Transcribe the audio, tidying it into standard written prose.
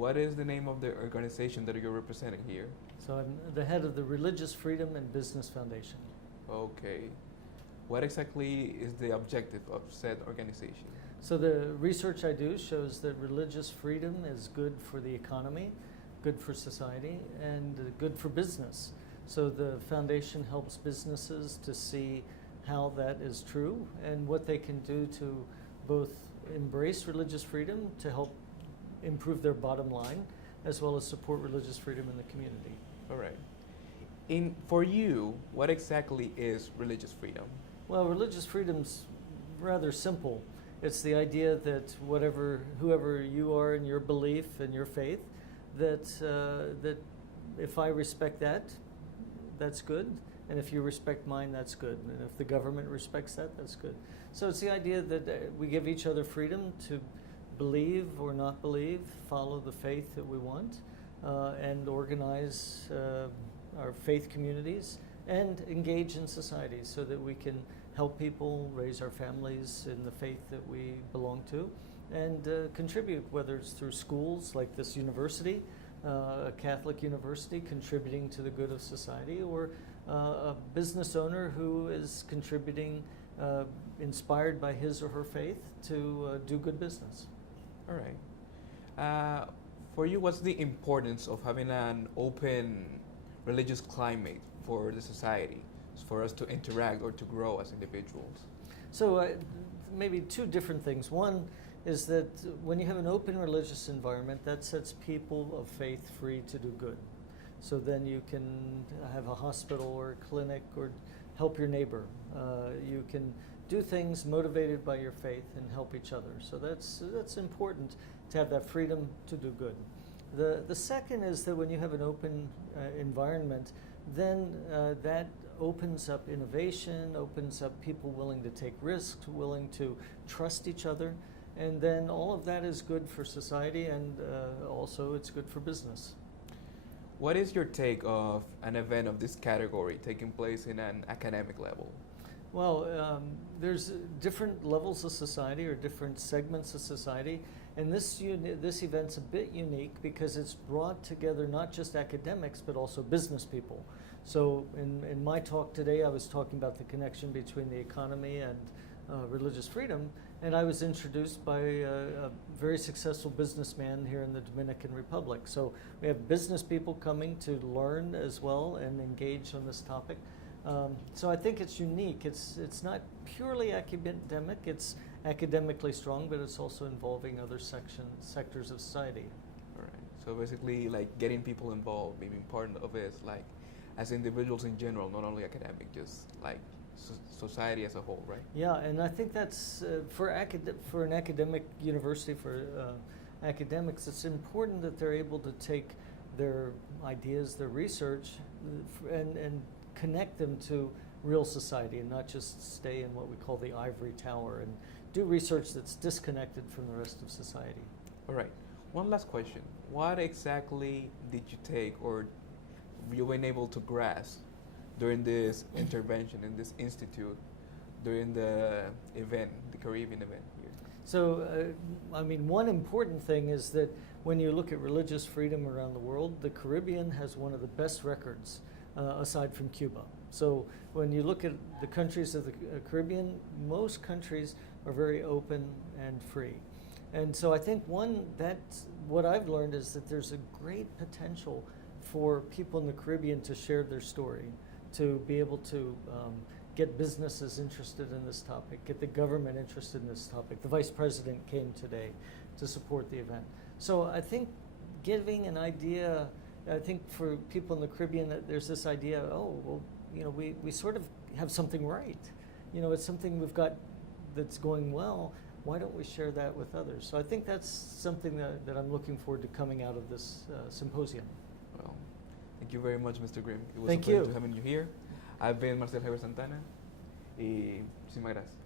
What is the name of the organization that you're representing here? So I'm the head of the Religious Freedom and Business Foundation. Okay. What exactly is the objective of said organization? So the research I do shows that religious freedom is good for the economy, good for society, and good for business. So the foundation helps businesses to see how that is true and what they can do to both embrace religious freedom to help improve their bottom line, as well as support religious freedom in the community. All right. For you, what exactly is religious freedom? Well, religious freedom's rather simple. It's the idea that whoever you are in your belief and your faith, that if I respect that, that's good, and if you respect mine, that's good, and if the government respects that, that's good. So it's the idea that we give each other freedom to believe or not believe, follow the faith that we want, and organize our faith communities and engage in society so that we can help people raise our families in the faith that we belong to and contribute, whether it's through schools like this university, a Catholic university contributing to the good of society, or a business owner who is contributing, inspired by his or her faith, to do good business. All right. For you, what's the importance of having an open religious climate for the society, for us to interact or to grow as individuals? So maybe two different things. One is that when you have an open religious environment, that sets people of faith free to do good. So then you can have a hospital or a clinic or help your neighbor. You can do things motivated by your faith and help each other. So that's important to have that freedom to do good. The second is that when you have an open environment, then that opens up innovation, opens up people willing to take risks, willing to trust each other, and then all of that is good for society, and also it's good for business. What is your take of an event of this category taking place in an academic level? Well, there's different levels of society or different segments of society, and this event's a bit unique because it's brought together not just academics but also business people. So in my talk today, I was talking about the connection between the economy and religious freedom, and I was introduced by a very successful businessman here in the Dominican Republic. So we have business people coming to learn as well and engage on this topic. So I think it's unique. It's not purely academic, it's academically strong, but it's also involving other sectors of society. All right. So basically, like getting people involved, maybe part of it is like as individuals in general, not only academic, just like society as a whole, right? Yeah, and I think that's for an academic university, for academics, it's important that they're able to take their ideas, their research, and connect them to real society and not just stay in what we call the ivory tower and do research that's disconnected from the rest of society. All right. One last question. What exactly did you take or you were able to grasp during this intervention in this institute during the event, the Caribbean event here? So, I mean, one important thing is that when you look at religious freedom around the world, the Caribbean has one of the best records aside from Cuba. So when you look at the countries of the Caribbean, most countries are very open and free. And so I think what I've learned is that there's a great potential for people in the Caribbean to share their story, to be able to get businesses interested in this topic, get the government interested in this topic. The Vice President came today to support the event. So I think giving an idea, I think for people in the Caribbean, there's this idea, oh, well, you know, we sort of have something right. You know, it's something we've got that's going well. Why don't we share that with others? So I think that's something that I'm looking forward to coming out of this symposium. Well, thank you very much, Mr. Grimm. It was Thank a pleasure you. to having you here. I've been Marcel Javier Santana, y muchísimas gracias.